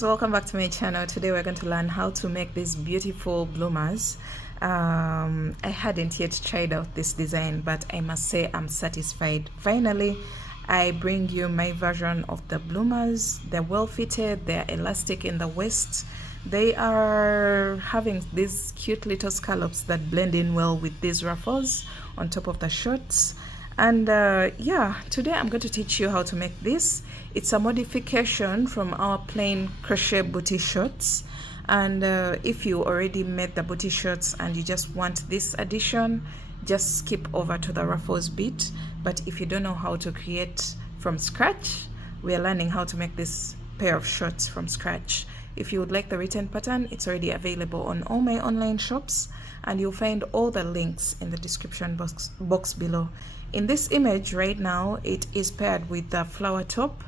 guys, welcome back to my channel. Today we're going to learn how to make these beautiful bloomers. I hadn't yet tried out this design, but I must say I'm satisfied. Finally, I bring you my version of the bloomers. They're well fitted, they're elastic in the waist. They are having these cute little scallops that blend in well with these ruffles on top of the shorts. And yeah, today I'm going to teach you how to make this. It's a modification from our plain crochet booty shorts. And if you already made the booty shorts and you just want this addition, just skip over to the ruffles bit. But if you don't know how to create from scratch, we are learning how to make this pair of shorts from scratch. If you would like the written pattern, it's already available on all my online shops, and you'll find all the links in the description box below. In this image right now, it is paired with the flower top,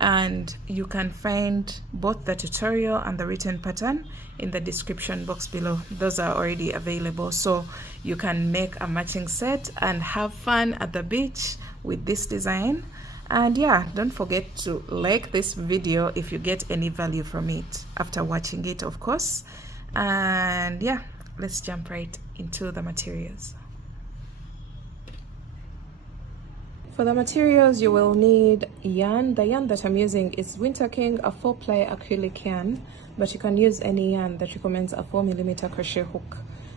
and you can find both the tutorial and the written pattern in the description box below. Those are already available, so you can make a matching set and have fun at the beach with this design. And yeah, don't forget to like this video if you get any value from it after watching it, of course. And yeah, let's jump right into the materials. For the materials, you will need yarn. The yarn that I'm using is Winter King, a 4-ply acrylic yarn, but you can use any yarn that recommends a 4mm crochet hook.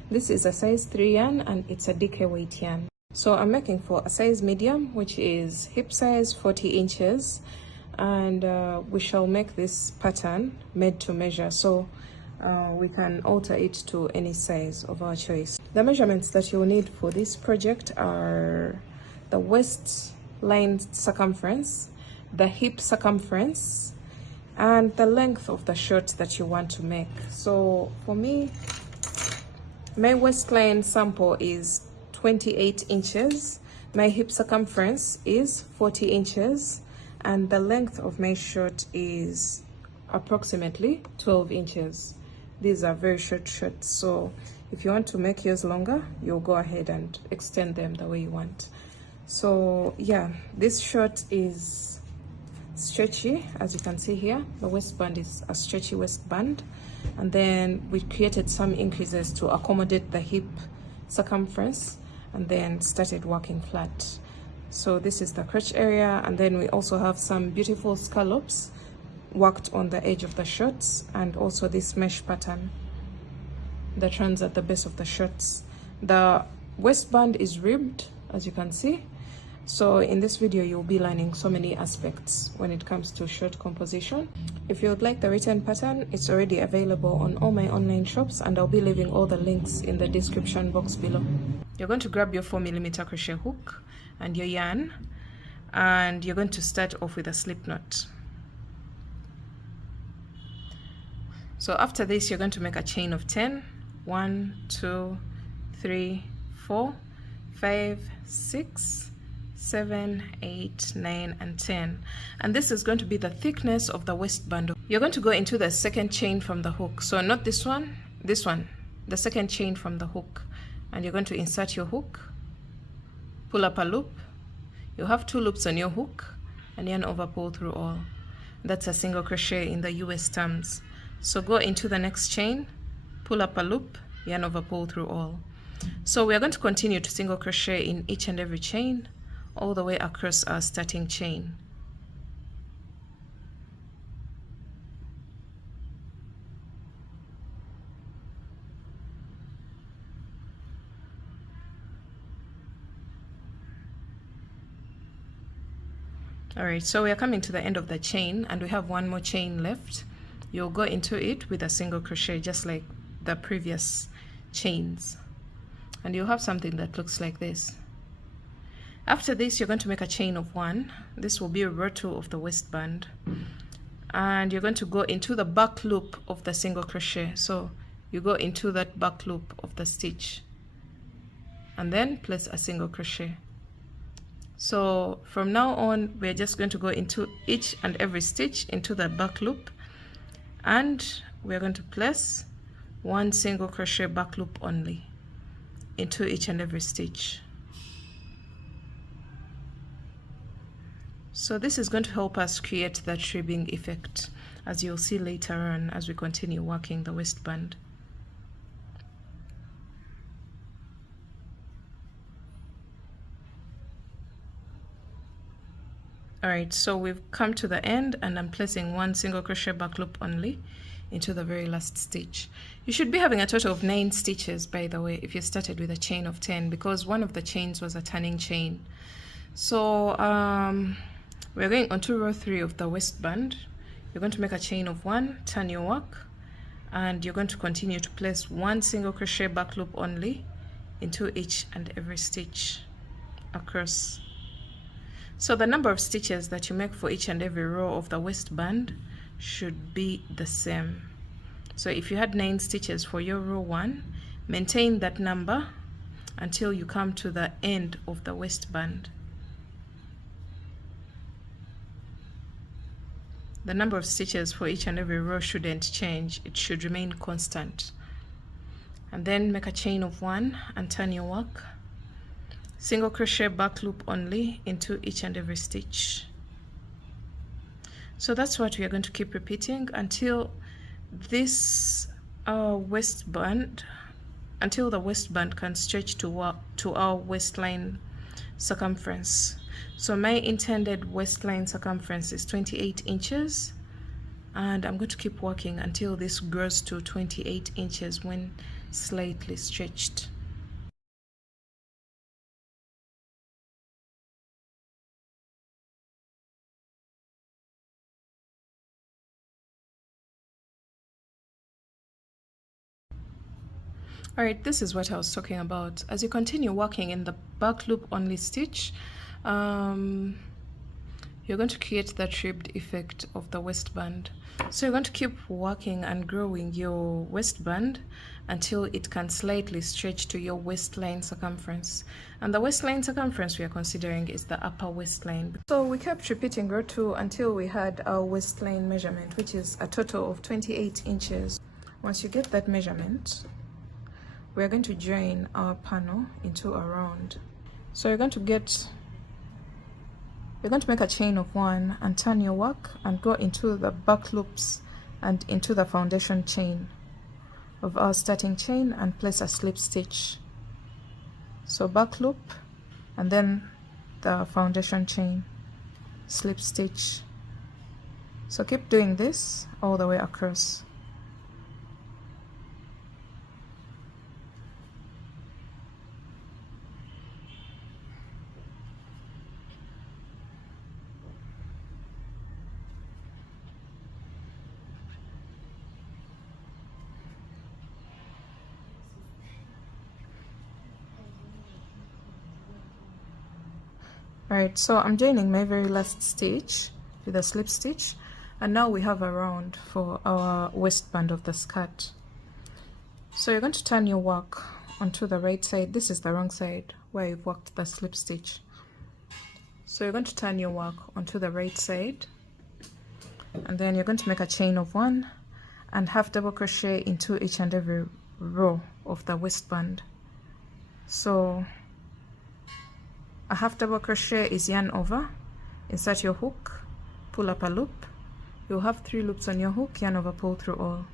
This is a size 3 yarn and it's a DK weight yarn. So I'm making for a size medium, which is hip size 40 inches, and we shall make this pattern made to measure, so we can alter it to any size of our choice. The measurements that you'll need for this project are the waistline circumference, the hip circumference, and the length of the shirt that you want to make. So for me, my waistline sample is 28 inches, my hip circumference is 40 inches, and the length of my shirt is approximately 12 inches. These are very short shirts, so if you want to make yours longer, you'll go ahead and extend them the way you want. So yeah, this shirt is stretchy, as you can see here. The waistband is a stretchy waistband, and then we created some increases to accommodate the hip circumference, and then started working flat. So this is the crotch area, and then we also have some beautiful scallops worked on the edge of the shorts, and also this mesh pattern that runs at the base of the shorts. The waistband is ribbed, as you can see. So in this video, you'll be learning so many aspects when it comes to shirt composition. If you would like the written pattern, it's already available on all my online shops, and I'll be leaving all the links in the description box below. You're going to grab your 4mm crochet hook and your yarn, and you're going to start off with a slip knot. So after this, you're going to make a chain of 10. 1, 2, 3, 4, 5, 6, 7, 8, 9, and 10. And this is going to be the thickness of the waistband. You're going to go into the second chain from the hook. So not this one, the second chain from the hook. And you're going to insert your hook, pull up a loop. You have 2 loops on your hook, and yarn over, pull through all. That's a single crochet in the US terms. So go into the next chain, pull up a loop, yarn over, pull through all. So we are going to continue to single crochet in each and every chain all the way across our starting chain. Alright, so we are coming to the end of the chain, and we have one more chain left. You'll go into it with a single crochet, just like the previous chains, and you'll have something that looks like this. After this, you're going to make a chain of 1. This will be a row 2 of the waistband, and you're going to go into the back loop of the single crochet. So you go into that back loop of the stitch, and then place a single crochet. So from now on, we're just going to go into each and every stitch into the back loop, and we're going to place 1 single crochet back loop only into each and every stitch. So this is going to help us create that ribbing effect. as you'll see later on as we continue working the waistband. Alright, so we've come to the end, and I'm placing one single crochet back loop only into the very last stitch. You should be having a total of 9 stitches, by the way, if you started with a chain of 10, because one of the chains was a turning chain. So we're going on to row 3 of the waistband. You're going to make a chain of 1, turn your work, and you're going to continue to place one single crochet back loop only into each and every stitch across. So the number of stitches that you make for each and every row of the waistband should be the same. So if you had 9 stitches for your row 1, maintain that number until you come to the end of the waistband. The number of stitches for each and every row shouldn't change, it should remain constant. And then make a chain of 1 and turn your work. Single crochet back loop only into each and every stitch. So that's what we are going to keep repeating until this waistband, until the waistband can stretch to our waistline circumference. So my intended waistline circumference is 28 inches, and I'm going to keep working until this grows to 28 inches when slightly stretched. Alright, this is what I was talking about. As you continue working in the back loop only stitch, you're going to create that ribbed effect of the waistband. So you're going to keep working and growing your waistband until it can slightly stretch to your waistline circumference. And the waistline circumference we are considering is the upper waistline. So we kept repeating row 2 until we had our waistline measurement, which is a total of 28 inches. Once you get that measurement, we're going to join our panel into a round. So you're going to make a chain of 1 and turn your work and go into the back loops and into the foundation chain of our starting chain and place a slip stitch. So back loop and then the foundation chain, slip stitch. So keep doing this all the way across. Alright, so I'm joining my very last stitch with a slip stitch, and now we have a round for our waistband of the skirt. So you're going to turn your work onto the right side. This is the wrong side where you've worked the slip stitch. So you're going to turn your work onto the right side, and then you're going to make a chain of 1 and half double crochet into each and every row of the waistband. So a half double crochet is yarn over, insert your hook, pull up a loop. You'll have 3 loops on your hook, yarn over, pull through all.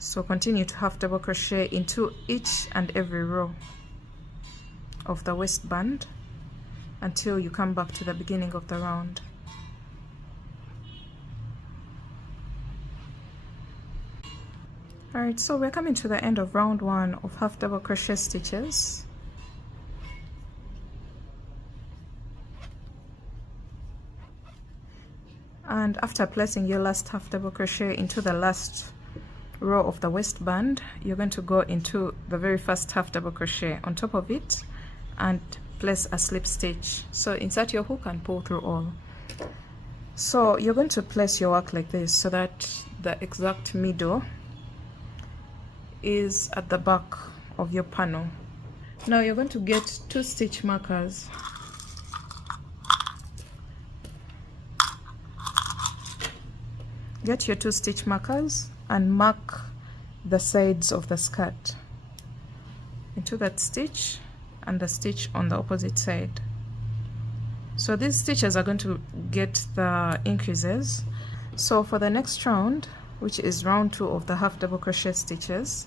So continue to half double crochet into each and every row of the waistband until you come back to the beginning of the round. Alright, so we're coming to the end of round 1 of half double crochet stitches. And after placing your last half double crochet into the last row of the waistband, you're going to go into the very first half double crochet on top of it and place a slip stitch. So insert your hook and pull through all. So you're going to place your work like this so that the exact middle is at the back of your panel. Now you're going to get 2 stitch markers. Get your 2 stitch markers and mark the sides of the skirt into that stitch and the stitch on the opposite side. So these stitches are going to get the increases, So for the next round, which is round 2 of the half double crochet stitches,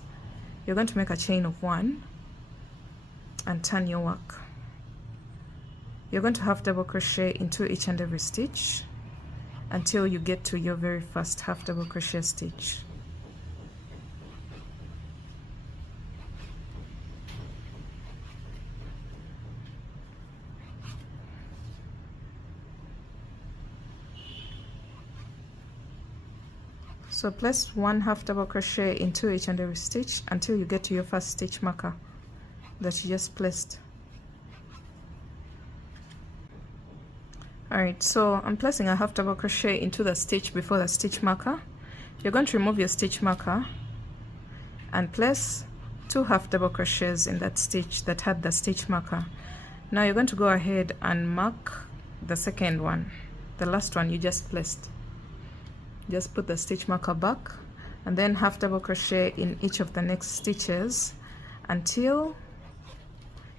you're going to make a chain of 1 and turn your work. You're going to half double crochet into each and every stitch until you get to your very first half double crochet stitch. So place 1 half double crochet into each and every stitch until you get to your first stitch marker that you just placed. Alright, so I'm placing a half double crochet into the stitch before the stitch marker. You're going to remove your stitch marker and place 2 half double crochets in that stitch that had the stitch marker. Now you're going to go ahead and mark the second one, the last one you just placed. Just put the stitch marker back and then half double crochet in each of the next stitches until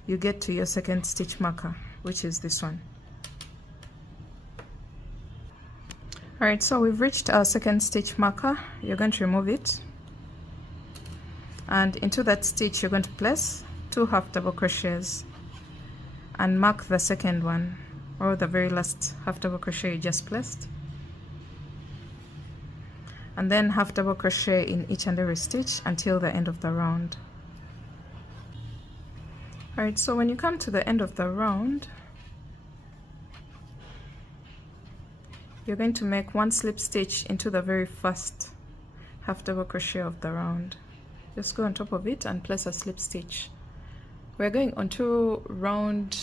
you get to your second stitch marker, which is this one. Alright, so we've reached our second stitch marker. You're going to remove it, and into that stitch you're going to place 2 half double crochets and mark the second one, or the very last half double crochet you just placed, and then half double crochet in each and every stitch until the end of the round. Alright, so when you come to the end of the round, you're going to make 1 slip stitch into the very first half double crochet of the round. Just go on top of it and place a slip stitch. We're going on to round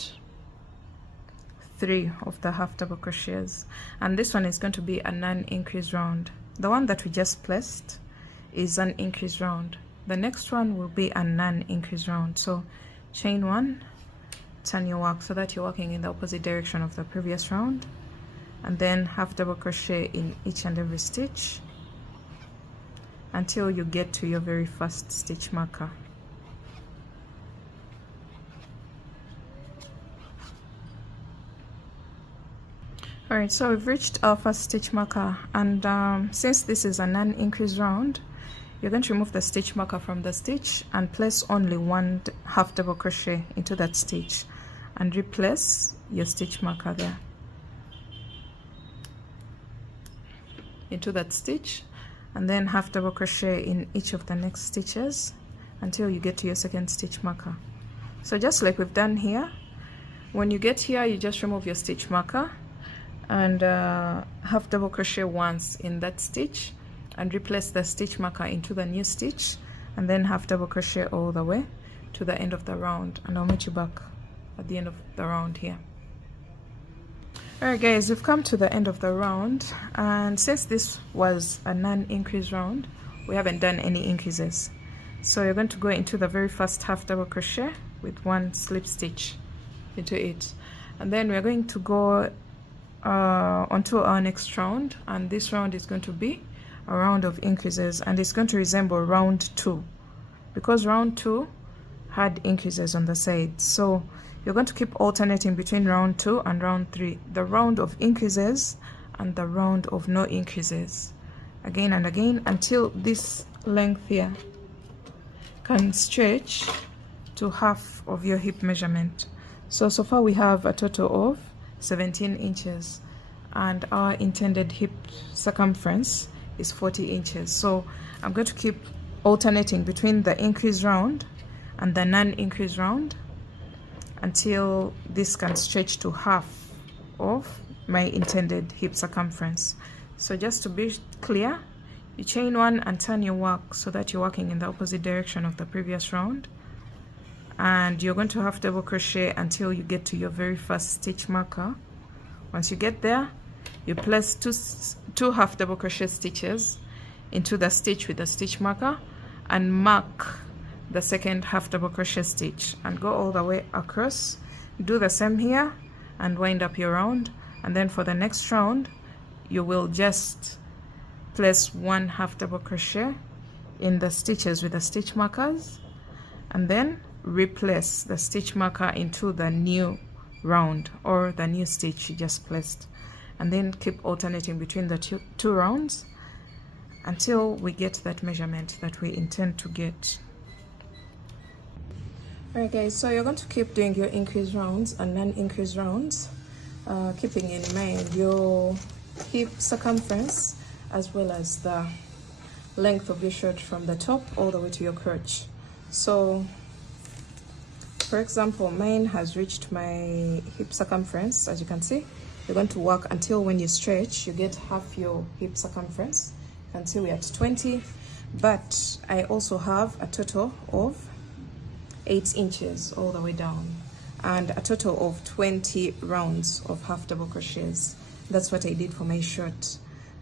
3 of the half double crochets, and this one is going to be a non-increase round. The one that we just placed is an increase round. The next one will be a non-increase round. So chain 1, turn your work so that you're working in the opposite direction of the previous round, and then half double crochet in each and every stitch until you get to your very first stitch marker. Alright, so we've reached our first stitch marker, and since this is a non-increase round, you're going to remove the stitch marker from the stitch and place only 1 half double crochet into that stitch and replace your stitch marker there into that stitch, and then half double crochet in each of the next stitches until you get to your second stitch marker. So just like we've done here, when you get here you just remove your stitch marker and half double crochet once in that stitch and replace the stitch marker into the new stitch, and then half double crochet all the way to the end of the round, and I'll meet you back at the end of the round here. Alright guys, we've come to the end of the round, and since this was a non-increase round, we haven't done any increases. So you're going to go into the very first half double crochet with 1 slip stitch into it, and then we're going to go onto our next round, and this round is going to be a round of increases, and it's going to resemble round 2 because round 2 had increases on the sides. So you're going to keep alternating between round 2 and round 3, the round of increases and the round of no increases, again and again until this length here can stretch to half of your hip measurement. So far we have a total of 17 inches, and our intended hip circumference is 40 inches. So I'm going to keep alternating between the increase round and the non-increase round until this can stretch to half of my intended hip circumference. So just to be clear, you chain 1 and turn your work so that you're working in the opposite direction of the previous round, and you're going to half double crochet until you get to your very first stitch marker. Once you get there, you place two half double crochet stitches into the stitch with the stitch marker and mark the second half double crochet stitch and go all the way across. Do the same here and wind up your round, and then for the next round you will just place 1 half double crochet in the stitches with the stitch markers, and then replace the stitch marker into the new round or the new stitch you just placed, and then keep alternating between the two rounds until we get that measurement that we intend to get. Alright guys, so you're going to keep doing your increase rounds and non-increase rounds, keeping in mind your hip circumference as well as the length of your shirt from the top all the way to your crotch. So for example, mine has reached my hip circumference. As you can see, you're going to work until when you stretch you get half your hip circumference. You can see we're at 20, but I also have a total of 8 inches all the way down and a total of 20 rounds of half double crochets. That's what I did for my shirt.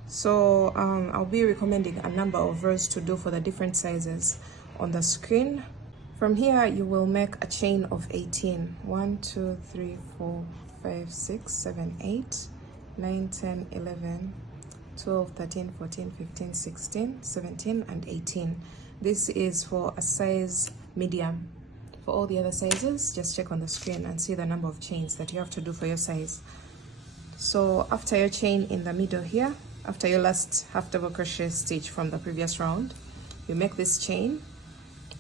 So I'll be recommending a number of rows to do for the different sizes on the screen. From here you will make a chain of 18. 1 2 3 4 5 6 7 8 9 10 11 12 13 14 15 16 17 and 18. This is for a size medium. For all the other sizes, just check on the screen and see the number of chains that you have to do for your size. So after your chain in the middle here, after your last half double crochet stitch from the previous round, you make this chain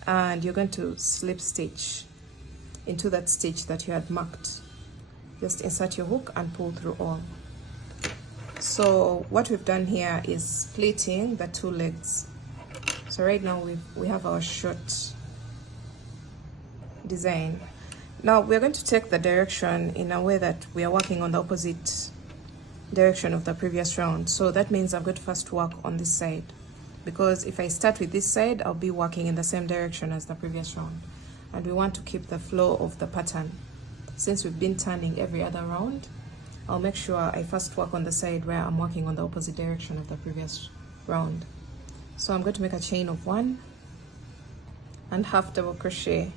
and you're going to slip stitch into that stitch that you had marked. Just insert your hook and pull through all. So what we've done here is splitting the two legs. So right now we have our short design. Now we're going to take the direction in a way that we are working on the opposite direction of the previous round. So that means I'm going to first work on this side, because if I start with this side I'll be working in the same direction as the previous round, and we want to keep the flow of the pattern. Since we've been turning every other round, I'll make sure I first work on the side where I'm working on the opposite direction of the previous round. So I'm going to make a chain of 1 and half double crochet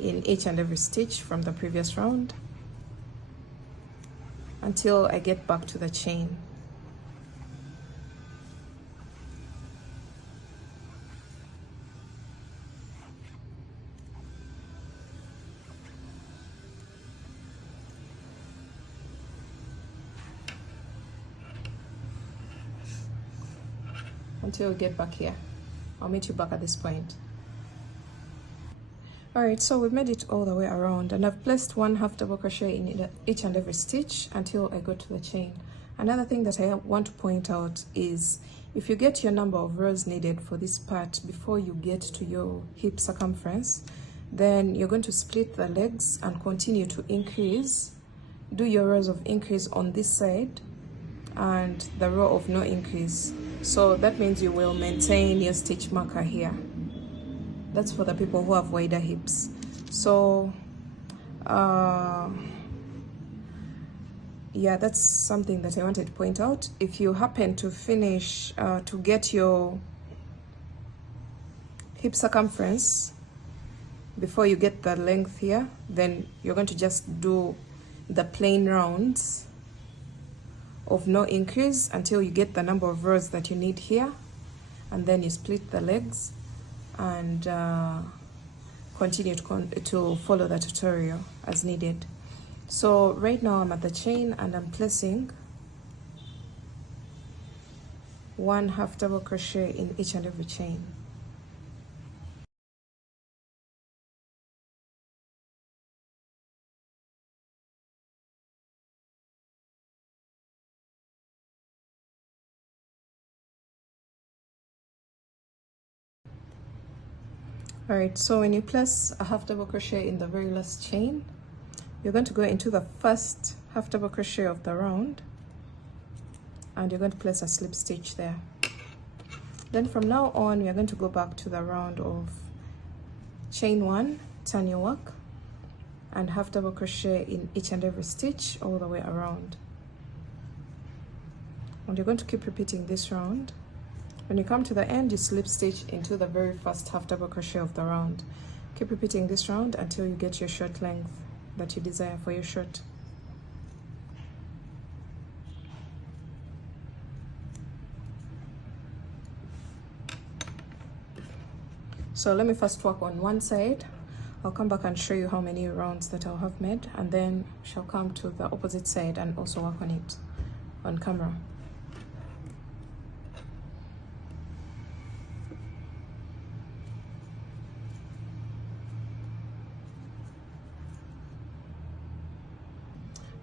in each and every stitch from the previous round until I get back to the chain. Until we get back here. I'll meet you back at this point. Alright, so we've made it all the way around and I've placed 1 half double crochet in each and every stitch until I go to the chain. Another thing that I want to point out is if you get your number of rows needed for this part before you get to your hip circumference, then you're going to split the legs and continue to increase. Do your rows of increase on this side and the row of no increase. So that means you will maintain your stitch marker here. That's for the people who have wider hips. So yeah, that's something that I wanted to point out. If you happen to finish to get your hip circumference before you get the length here, then you're going to just do the plain rounds of no increase until you get the number of rows that you need here, and then you split the legs and continue to follow the tutorial as needed. So right now I'm at the chain and I'm placing 1 half double crochet in each and every chain. Alright, so when you place a half double crochet in the very last chain, you're going to go into the first half double crochet of the round and you're going to place a slip stitch there. Then from now on we are going to go back to the round of chain 1, turn your work, and half double crochet in each and every stitch all the way around. And you're going to keep repeating this round. When you come to the end, you slip stitch into the very first half double crochet of the round. Keep repeating this round until you get your short length that you desire for your shirt. So let me first work on one side. I'll come back and show you how many rounds that I'll have made, and then shall come to the opposite side and also work on it. on camera.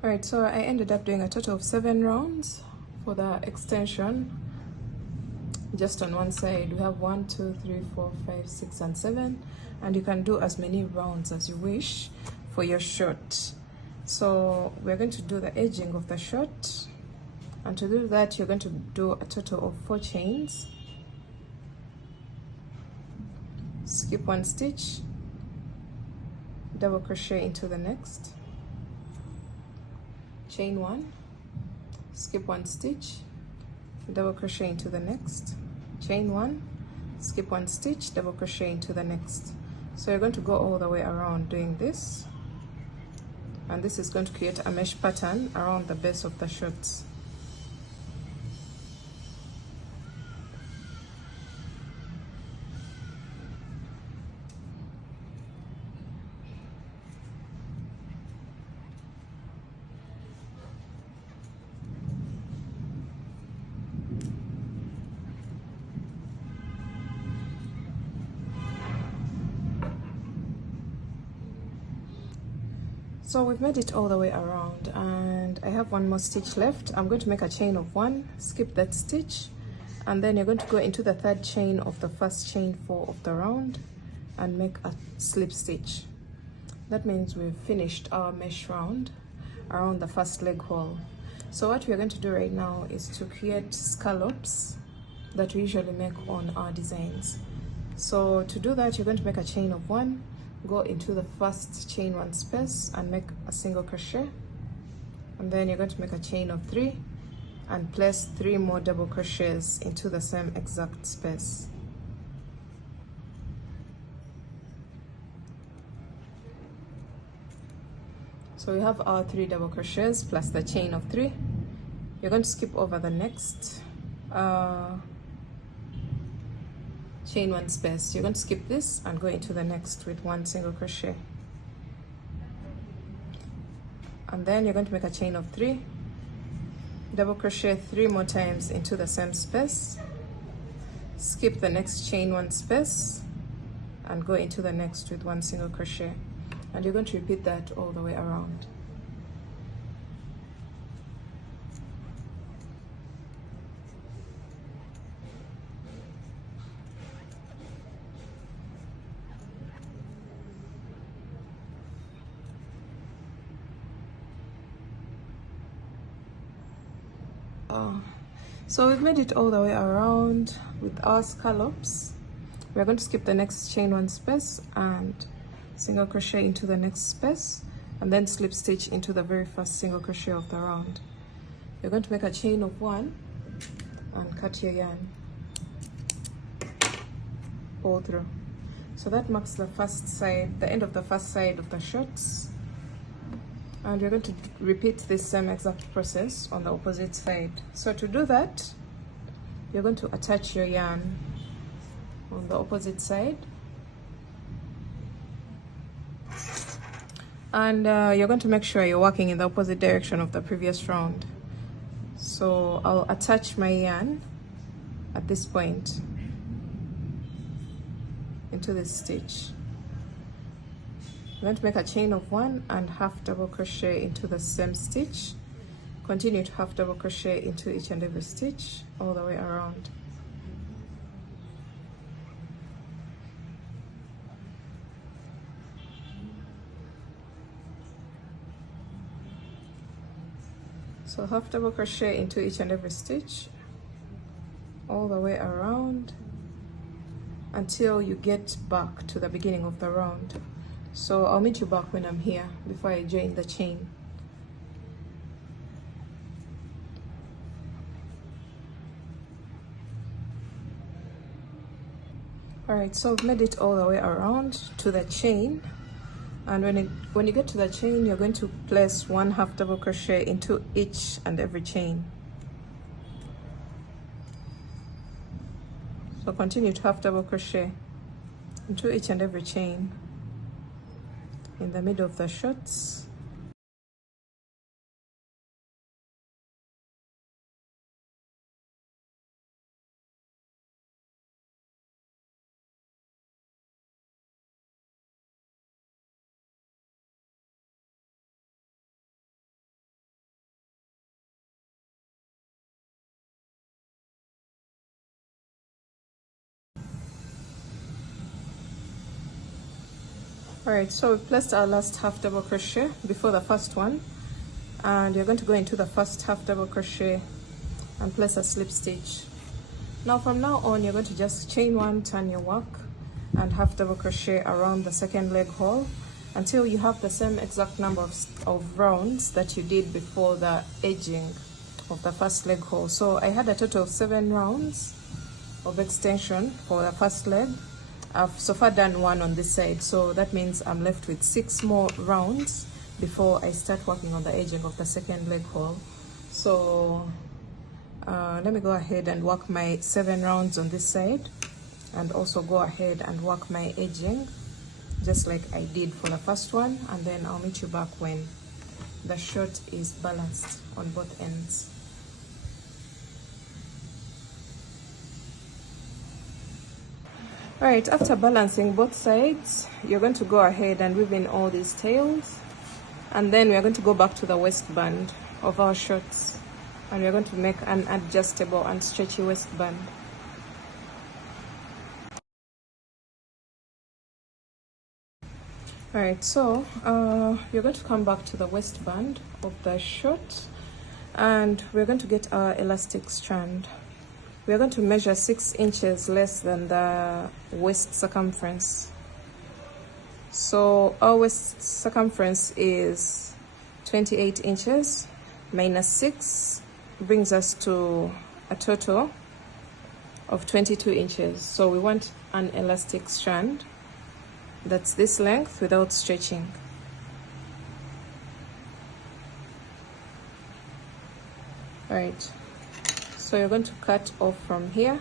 Alright, so I ended up doing a total of 7 rounds for the extension. Just on one side we have 1, 2, 3, 4, 5, 6 and 7, and you can do as many rounds as you wish for your shirt. So we're going to do the edging of the shirt, and to do that you're going to do a total of 4 chains, skip 1 stitch, double crochet into the next, chain 1, skip 1 stitch, double crochet into the next, chain 1, skip 1 stitch, double crochet into the next. So you're going to go all the way around doing this, and this is going to create a mesh pattern around the base of the shirts. So we've made it all the way around, and I have 1 more stitch left. I'm going to make a chain of 1, skip that stitch, and then you're going to go into the 3rd chain of the first chain 4 of the round and make a slip stitch. That means we've finished our mesh round around the first leg hole. So what we're going to do right now is to create scallops that we usually make on our designs. So to do that, you're going to make a chain of 1, go into the first chain 1 space and make a single crochet, and then you're going to make a chain of 3 and place 3 more double crochets into the same exact space. So we have our 3 double crochets plus the chain of 3. You're going to skip over the next chain 1 space. You're going to skip this and go into the next with 1 single crochet, and then you're going to make a chain of 3, double crochet 3 more times into the same space, skip the next chain 1 space and go into the next with 1 single crochet, and you're going to repeat that all the way around. So we've made it all the way around with our scallops. We're going to skip the next chain 1 space and single crochet into the next space, and then slip stitch into the very first single crochet of the round. You're going to make a chain of 1 and cut your yarn all through. So that marks the first side, the end of the first side of the shirts. And we're going to repeat this same exact process on the opposite side. So to do that, you're going to attach your yarn on the opposite side, and you're going to make sure you're working in the opposite direction of the previous round. So I'll attach my yarn at this point into this stitch. I'm going to make a chain of 1 and half double crochet into the same stitch. Continue to half double crochet into each and every stitch all the way around. So half double crochet into each and every stitch all the way around until you get back to the beginning of the round. So I'll meet you back when I'm here before I join the chain. Alright, so I've made it all the way around to the chain, and when you get to the chain, you're going to place 1 half double crochet into each and every chain. So continue to half double crochet into each and every chain in the middle of the shirts. All right, so we've placed our last half double crochet before the first one, and you're going to go into the first half double crochet and place a slip stitch. Now from now on, you're going to just chain one, turn your work, and half double crochet around the second leg hole until you have the same exact number of rounds that you did before the edging of the first leg hole. So I had a total of 7 rounds of extension for the first leg. I've so far done 1 on this side, so that means I'm left with 6 more rounds before I start working on the edging of the second leg hole. So let me go ahead and work my 7 rounds on this side, and also go ahead and work my edging just like I did for the first one, and then I'll meet you back when the shirt is balanced on both ends. All right, after balancing both sides, you're going to go ahead and weave in all these tails, and then we're going to go back to the waistband of our shirts, and we're going to make an adjustable and stretchy waistband. All right, so you're going to come back to the waistband of the shirt, and we're going to get our elastic strand. We're going to measure 6 inches less than the waist circumference. So our waist circumference is 28 inches minus 6 brings us to a total of 22 inches. So we want an elastic strand that's this length without stretching. All right, so you're going to cut off from here.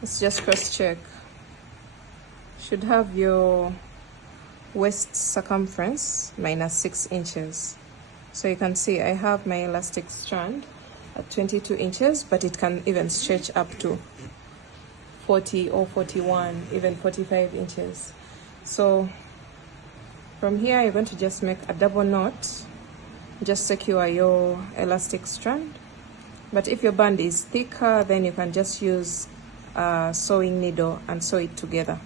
Let's just cross check. Should have your waist circumference minus 6 inches. So you can see I have my elastic strand at 22 inches, but it can even stretch up to 40 or 41, even 45 inches. So from here, you're going to just make a double knot, just secure your elastic strand. But if your band is thicker, then you can just use a sewing needle and sew it together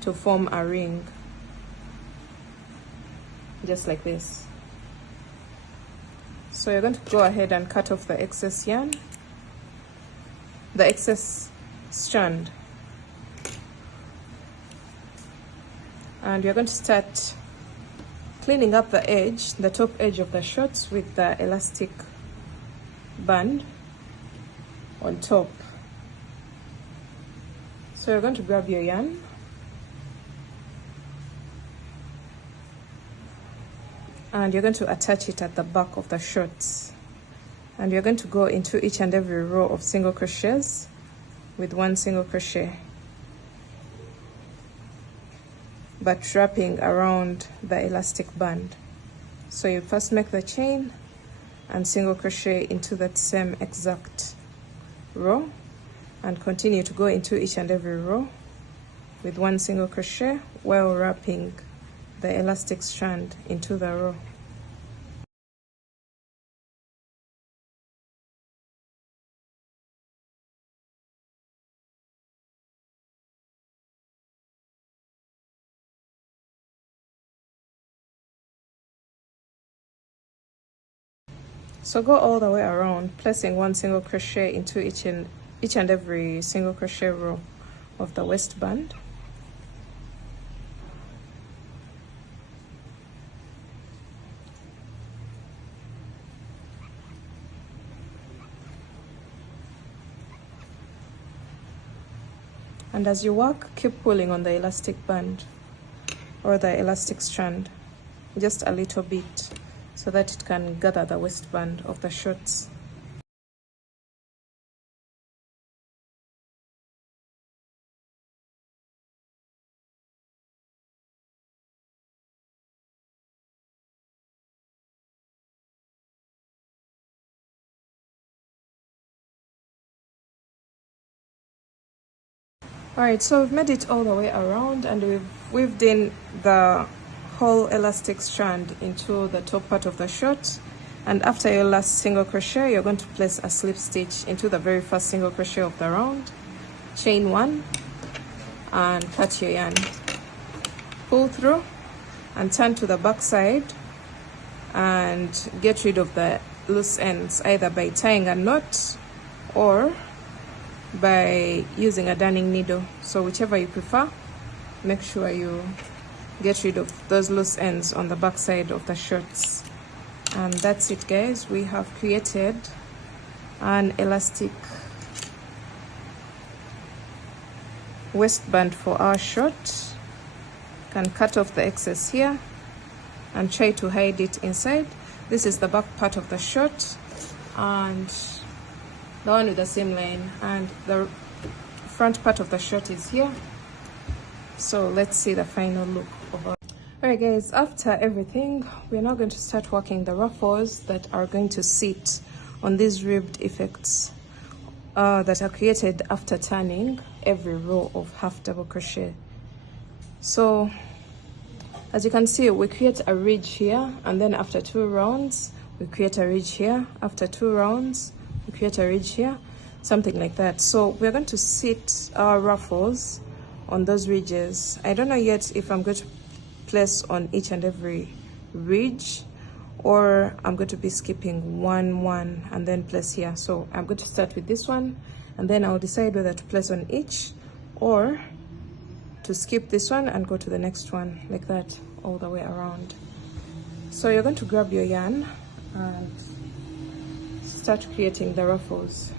to form a ring, just like this. So you're going to go ahead and cut off the excess yarn, the excess strand, and you're going to start cleaning up the edge, the top edge of the shorts with the elastic band on top. So you're going to grab your yarn and you're going to attach it at the back of the shorts, and you're going to go into each and every row of single crochets with 1 single crochet, but wrapping around the elastic band. So you first make the chain and single crochet into that same exact row, and continue to go into each and every row with 1 single crochet while wrapping the elastic strand into the row. So go all the way around, placing 1 single crochet into each and every single crochet row of the waistband. And as you work, keep pulling on the elastic band or the elastic strand just a little bit, so that it can gather the waistband of the shorts. Alright, so we've made it all the way around, and we've weaved in the whole elastic strand into the top part of the short. And after your last single crochet, you're going to place a slip stitch into the very first single crochet of the round, chain 1, and cut your yarn. Pull through and turn to the back side and get rid of the loose ends, either by tying a knot or by using a darning needle. So whichever you prefer, make sure you get rid of those loose ends on the back side of the shorts. And that's it, guys. We have created an elastic waistband for our short. You can cut off the excess here and try to hide it inside. This is the back part of the short, and the one with the same line, and the front part of the short is here. So let's see the final look of our. Alright guys, after everything, we're now going to start working the ruffles that are going to sit on these ribbed effects that are created after turning every row of half double crochet. So as you can see, we create a ridge here, and then after 2 rounds we create a ridge here. After 2 rounds we create a ridge here, something like that. So we're going to sit our ruffles on those ridges. I don't know yet if I'm going to place on each and every ridge, or I'm going to be skipping one and then place here. So I'm going to start with this one, and then I'll decide whether to place on each or to skip this one and go to the next one, like that, all the way around. So you're going to grab your yarn and start creating the ruffles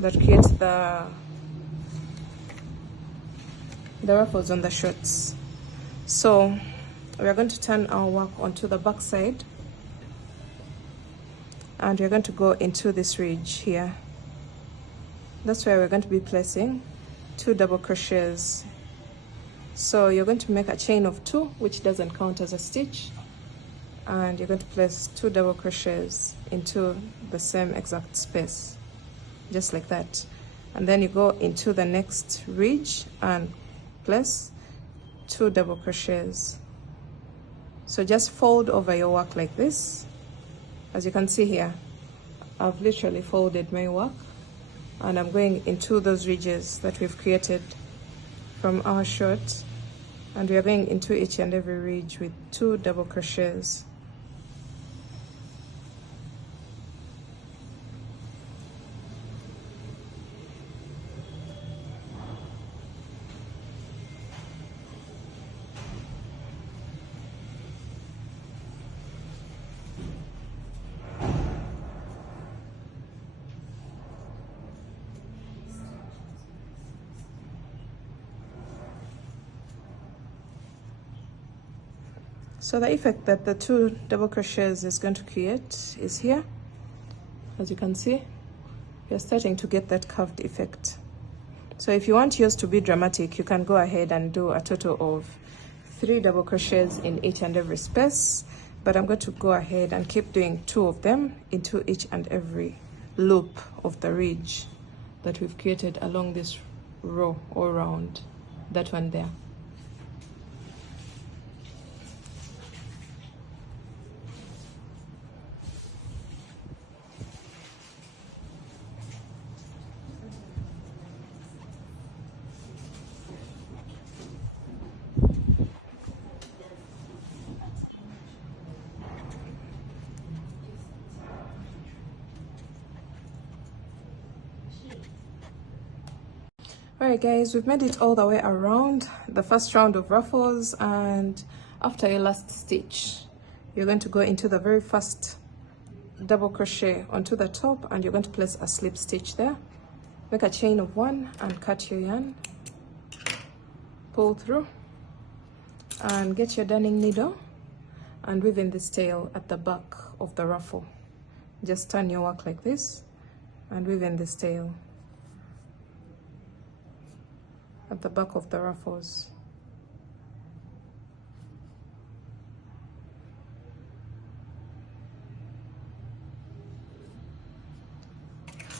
that create the ruffles on the shorts. So we're going to turn our work onto the back side, and we're going to go into this ridge here. That's where we're going to be placing 2 double crochets. So you're going to make a chain of 2, which doesn't count as a stitch, and you're going to place 2 double crochets into the same exact space, just like that. And then you go into the next ridge and place 2 double crochets. So just fold over your work like this. As you can see here, I've literally folded my work, and I'm going into those ridges that we've created from our short, and we are going into each and every ridge with 2 double crochets. So the effect that the 2 double crochets is going to create is here. As you can see, you're starting to get that curved effect. So if you want yours to be dramatic, you can go ahead and do a total of 3 double crochets in each and every space, but I'm going to go ahead and keep doing 2 of them into each and every loop of the ridge that we've created along this row all around, that one there. Alright guys, we've made it all the way around the first round of ruffles, and after your last stitch, you're going to go into the very first double crochet onto the top, and you're going to place a slip stitch there. Make a chain of 1 and cut your yarn, pull through, and get your darning needle and weave in this tail at the back of the ruffle. Just turn your work like this and weave in this tail at the back of the ruffles.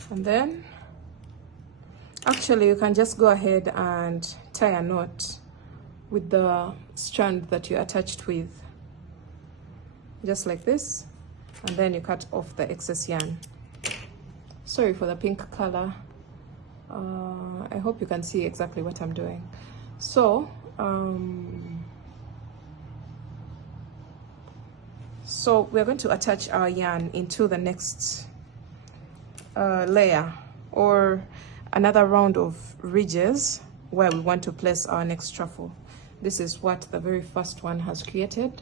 And then actually you can just go ahead and tie a knot with the strand that you attached with, just like this, and then you cut off the excess yarn. Sorry for the pink color. I hope you can see exactly what I'm doing. So so we're going to attach our yarn into the next layer, or another round of ridges where we want to place our next ruffle. This is what the very first one has created.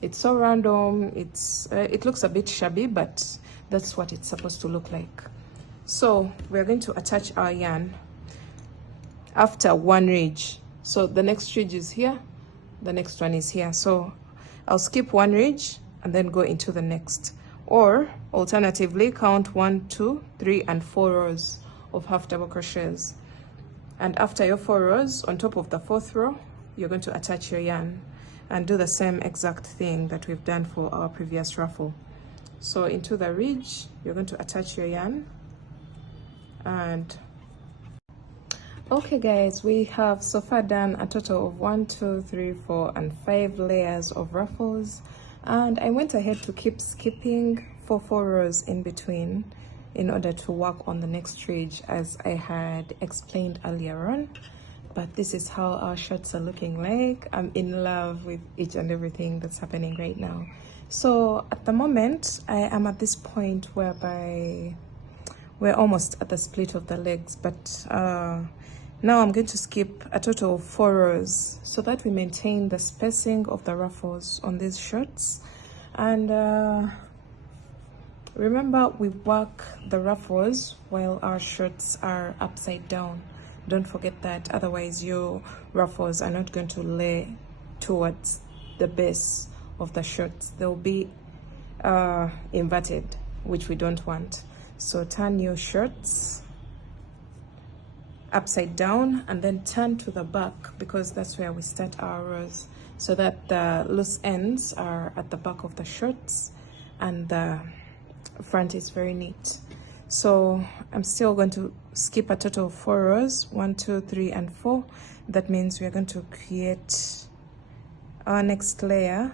It's so random, it looks a bit shabby, but that's what it's supposed to look like. So we're going to attach our yarn after one ridge. So the next ridge is here, the next one is here. So I'll skip one ridge and then go into the next, or alternatively count 1, 2, 3, and 4 rows of half double crochets. And after your 4 rows, on top of the 4th row, you're going to attach your yarn and do the same exact thing that we've done for our previous ruffle. So into the ridge, you're going to attach your yarn. And okay guys, we have so far done a total of 1, 2, 3, 4, and 5 layers of ruffles, and I went ahead to keep skipping 4 rows in between in order to work on the next ridge, as I had explained earlier on. But this is how our shirts are looking like. I'm in love with each and everything that's happening right now. So at the moment, I am at this point whereby we're almost at the split of the legs, but now I'm going to skip a total of 4 rows so that we maintain the spacing of the ruffles on these shirts. And remember, we work the ruffles while our shirts are upside down. Don't forget that, otherwise your ruffles are not going to lay towards the base of the shirts. They'll be inverted, which we don't want. So turn your shirts upside down and then turn to the back, because that's where we start our rows, so that the loose ends are at the back of the shirts and the front is very neat. So I'm still going to skip a total of 4 rows, 1, 2, 3, and 4. That means we are going to create our next layer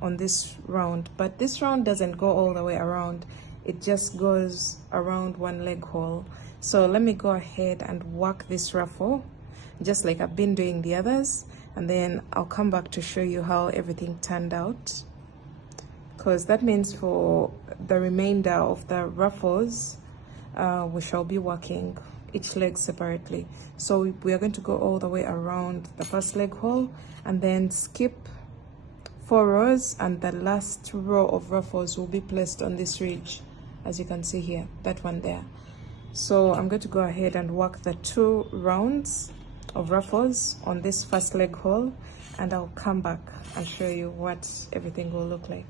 on this round, but this round doesn't go all the way around, it just goes around one leg hole. So let me go ahead and work this ruffle just like I've been doing the others, and then I'll come back to show you how everything turned out, because that means for the remainder of the ruffles we shall be working each leg separately. So we are going to go all the way around the first leg hole and then skip 4 rows, and the last row of ruffles will be placed on this ridge, as you can see here, that one there. So I'm going to go ahead and work the 2 rounds of ruffles on this first leg hole, and I'll come back and show you what everything will look like.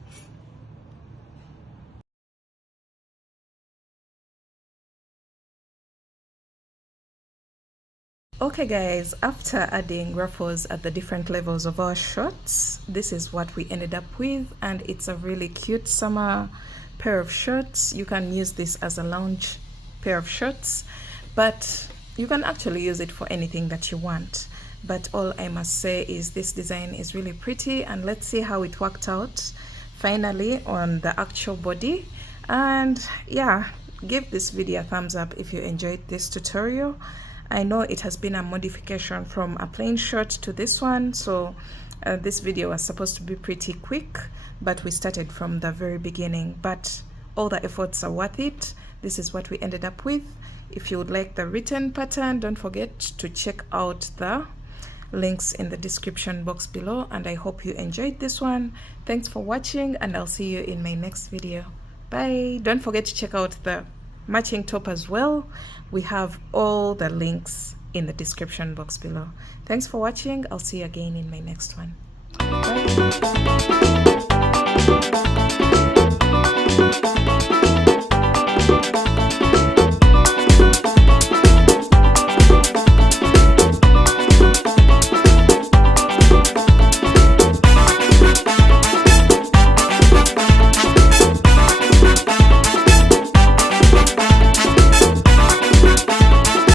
Okay guys, after adding ruffles at the different levels of our shorts, this is what we ended up with, and it's a really cute summer pair of shorts. You can use this as a lounge pair of shorts, but you can actually use it for anything that you want. But all I must say is this design is really pretty, and let's see how it worked out finally on the actual body. And yeah, give this video a thumbs up if you enjoyed this tutorial. I know it has been a modification from a plain shirt to this one, so this video was supposed to be pretty quick, but we started from the very beginning. But all the efforts are worth it. This is what we ended up with. If you would like the written pattern, don't forget to check out the links in the description box below, and I hope you enjoyed this one. Thanks for watching, and I'll see you in my next video. Bye. Don't forget to check out the matching top as well. We have all the links in the description box below. Thanks for watching. I'll see you again in my next one. Bye.